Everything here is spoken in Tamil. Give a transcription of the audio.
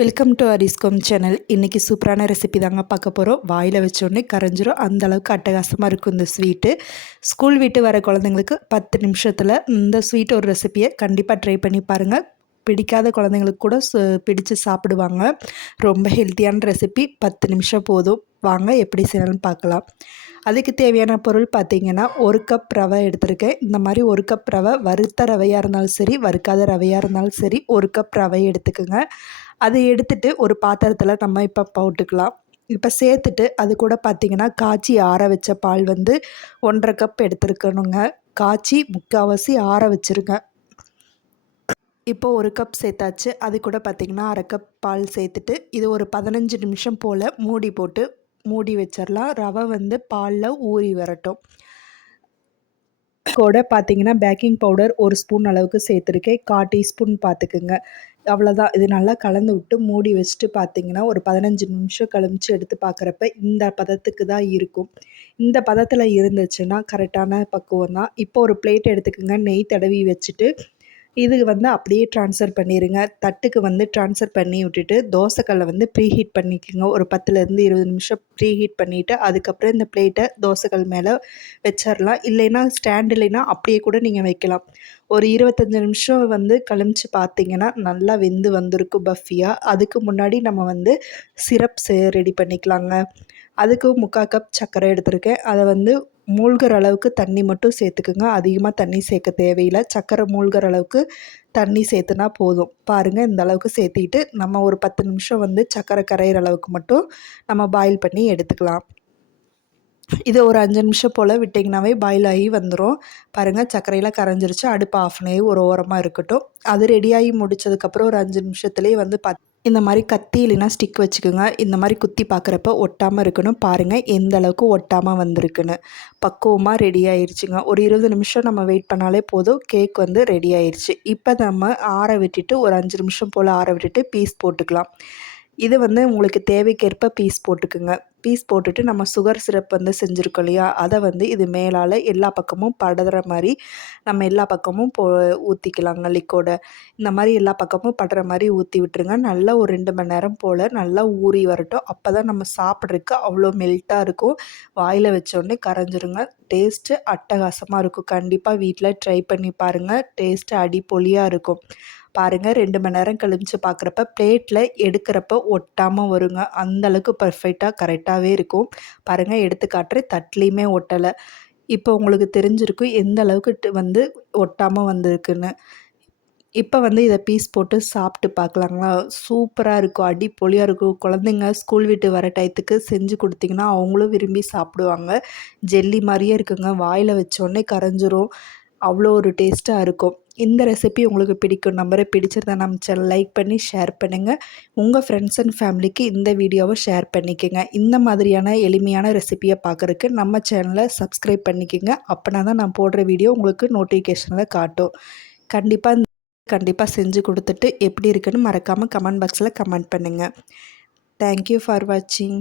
Welcome to அரிஸ்கோம் channel. இன்றைக்கி சூப்பரான ரெசிபி தாங்க பார்க்க போகிறோம். வாயில் வச்சோடனே கரைஞ்சிரும், அந்தளவுக்கு அட்டகாசமாக இருக்கும் இந்த ஸ்வீட்டு. ஸ்கூல் விட்டு வர குழந்தைங்களுக்கு 10 நிமிஷத்தில் இந்த ஸ்வீட் ஒரு ரெசிப்பியை கண்டிப்பாக ட்ரை பண்ணி பாருங்கள். பிடிக்காத குழந்தைங்களுக்கு கூட பிடிச்சு சாப்பிடுவாங்க. ரொம்ப ஹெல்த்தியான ரெசிபி. 10 நிமிஷம் போதும். வாங்க எப்படி செய்யணும்னு பார்க்கலாம். அதுக்கு தேவையான பொருள் பார்த்திங்கன்னா 1 கப் ரவை எடுத்திருக்கேன். இந்த மாதிரி 1 கப் ரவை, வறுத்த ரவையாக இருந்தாலும் சரி, வறுக்காத ரவையாக இருந்தாலும் சரி, 1 கப் ரவை எடுத்துக்கோங்க. அதை எடுத்துகிட்டு ஒரு பாத்திரத்தில் நம்ம இப்போ போட்டுக்கலாம். இப்போ சேர்த்துட்டு அது கூட பார்த்திங்கன்னா காய்ச்சி ஆற வச்ச பால் வந்து 1.5 கப் எடுத்துருக்கணுங்க. காய்ச்சி முக்கால்வாசி ஆற வச்சுருங்க. இப்போ 1 கப் சேர்த்தாச்சு. அது கூட பார்த்திங்கன்னா 1/2 கப் பால் சேர்த்துட்டு இது ஒரு 15 நிமிஷம் போல் மூடி வச்சிடலாம். ரவை வந்து பாலில் ஊறி வரட்டும். கூட பார்த்திங்கன்னா பேக்கிங் பவுடர் 1 ஸ்பூன் அளவுக்கு சேர்த்துருக்கேன். 1/4 டீஸ்பூன் பார்த்துக்குங்க. அவ்வளோதான். இது நல்லா கலந்து விட்டு மூடி வச்சுட்டு பார்த்திங்கன்னா ஒரு 15 நிமிஷம் கழிச்சு எடுத்து பார்க்குறப்ப இந்த பதத்துக்கு தான் இருக்கும். இந்த பதத்தில் இருந்துச்சுன்னா கரெக்டான பக்குவம் தான். இப்போ ஒரு பிளேட் எடுத்துக்கோங்க. நெய் தடவி வச்சுட்டு இது வந்து அப்படியே ட்ரான்ஸ்ஃபர் பண்ணிடுங்க. தட்டுக்கு வந்து ட்ரான்ஸ்ஃபர் பண்ணி விட்டுட்டு தோசைக்கல்லை வந்து ப்ரீஹீட் பண்ணிக்கோங்க. ஒரு 10லேருந்து 20 நிமிஷம் ப்ரீஹீட் பண்ணிவிட்டு அதுக்கப்புறம் இந்த பிளேட்டை தோசைக்கல் மேலே வச்சிடலாம். இல்லைன்னா ஸ்டாண்ட் இல்லைன்னா அப்படியே கூட நீங்கள் வைக்கலாம். ஒரு 25 நிமிஷம் வந்து கழிச்சு பார்த்திங்கன்னா நல்லா வெந்து வந்திருக்கும் பஃபியாக. அதுக்கு முன்னாடி நம்ம வந்து சிரப் ரெடி பண்ணிக்கலாங்க. அதுக்கு 3/4 கப் சர்க்கரை எடுத்திருக்கேன். அதை வந்து மூழ்கிற அளவுக்கு தண்ணி மட்டும் சேர்த்துக்குங்க. அதிகமாக தண்ணி சேர்க்க தேவையில்லை. சர்க்கரை மூழ்கிற அளவுக்கு தண்ணி சேர்த்துனா போதும். பாருங்கள், இந்த அளவுக்கு சேர்த்திட்டு நம்ம ஒரு 10 நிமிஷம் வந்து சர்க்கரை கரையிற அளவுக்கு மட்டும் நம்ம பாயில் பண்ணி எடுத்துக்கலாம். இதை ஒரு 5 நிமிஷம் போல் விட்டிங்கனாவே பாயில் ஆகி வந்துடும். பாருங்கள், சர்க்கரையெல்லாம் கரைஞ்சிருச்சு. அடுப்பு ஆஃப் பண்ணி ஒரு ஓரமாக இருக்கட்டும். அது ரெடியாகி முடித்ததுக்கப்புறம் ஒரு 5 நிமிஷத்துலேயே வந்து இந்த மாதிரி கத்தி இல்லைன்னா ஸ்டிக் வச்சுக்கோங்க. இந்த மாதிரி குத்தி பார்க்குறப்ப ஒட்டாமல் இருக்கணும். பாருங்கள் எந்த அளவுக்கு ஒட்டாமல் வந்திருக்குன்னு. பக்குவமாக ரெடி ஆயிடுச்சுங்க. ஒரு 20 நிமிஷம் நம்ம வெயிட் பண்ணாலே போதும். கேக் வந்து ரெடி ஆயிடுச்சு. இப்போ நம்ம ஆற விட்டுட்டு ஒரு 5 நிமிஷம் போல் ஆற விட்டுட்டு பீஸ் போட்டுக்கலாம். இது வந்து உங்களுக்கு தேவைக்கேற்ப பீஸ் போட்டுக்குங்க. பீஸ் போட்டுட்டு நம்ம சுகர் சிரப் வந்து செஞ்சுருக்கோம் இல்லையா, அதை வந்து இது மேலால் எல்லா பக்கமும் படுற மாதிரி நம்ம எல்லா பக்கமும் ஊற்றிக்கலாங்க லிக்விடை. இந்த மாதிரி எல்லா பக்கமும் படுற மாதிரி ஊற்றி விட்டுருங்க. நல்லா ஒரு 2 மணி நேரம் போல் நல்லா ஊறி வரட்டும். அப்போ தான் நம்ம சாப்பிட்றதுக்கு அவ்வளோ மெல்ட்டாக இருக்கும். வாயில் வச்சோடனே கரைஞ்சிருங்க. டேஸ்ட்டு அட்டகாசமாக இருக்கும். கண்டிப்பாக வீட்டில் ட்ரை பண்ணி பாருங்கள். டேஸ்ட்டு அடிப்பொலியாக இருக்கும். பாருங்கள், 2 மணி நேரம் கழிச்சு பார்க்குறப்ப பிளேட்டில் எடுக்கிறப்ப ஒட்டாமல் வருங்க. அந்தளவுக்கு பர்ஃபெக்டாக கரெக்டாகவே இருக்கும். பாருங்கள், எடுத்து காட்டுறேன். தட்லேயுமே ஒட்டலை. இப்போ உங்களுக்கு தெரிஞ்சிருக்கும் எந்த அளவுக்கு வந்து ஒட்டாமல் வந்திருக்குன்னு. இப்போ வந்து இதை பீஸ் போட்டு சாப்பிட்டு பார்க்கலாங்களா? சூப்பராக இருக்கும். அடிப்பொலியாக இருக்கும். குழந்தைங்க ஸ்கூல் விட்டு வர டயத்துக்கு செஞ்சு கொடுத்திங்கன்னா அவங்களும் விரும்பி சாப்பிடுவாங்க. ஜெல்லி மாதிரியே இருக்குங்க. வாயில் வச்சோடனே கரைஞ்சிரும். அவ்வளோ ஒரு டேஸ்ட்டாக இருக்கும். இந்த ரெசிபி உங்களுக்கு பிடிக்கும் நம்பரை. பிடிச்சிருந்தா நம்ம சேனல் லைக் பண்ணி ஷேர் பண்ணுங்கள். உங்கள் ஃப்ரெண்ட்ஸ் அண்ட் ஃபேமிலிக்கு இந்த வீடியோவை ஷேர் பண்ணிக்கோங்க. இந்த மாதிரியான எளிமையான ரெசிபியை பார்க்குறதுக்கு நம்ம சேனலை சப்ஸ்கிரைப் பண்ணிக்கோங்க. அப்படின்னா தான் நான் போடுற வீடியோ உங்களுக்கு நோட்டிஃபிகேஷனில் காட்டும். கண்டிப்பாக செஞ்சு கொடுத்துட்டு எப்படி இருக்குன்னு மறக்காமல் கமெண்ட் பாக்ஸில் கமெண்ட் பண்ணுங்கள். தேங்க்யூ ஃபார் வாட்சிங்.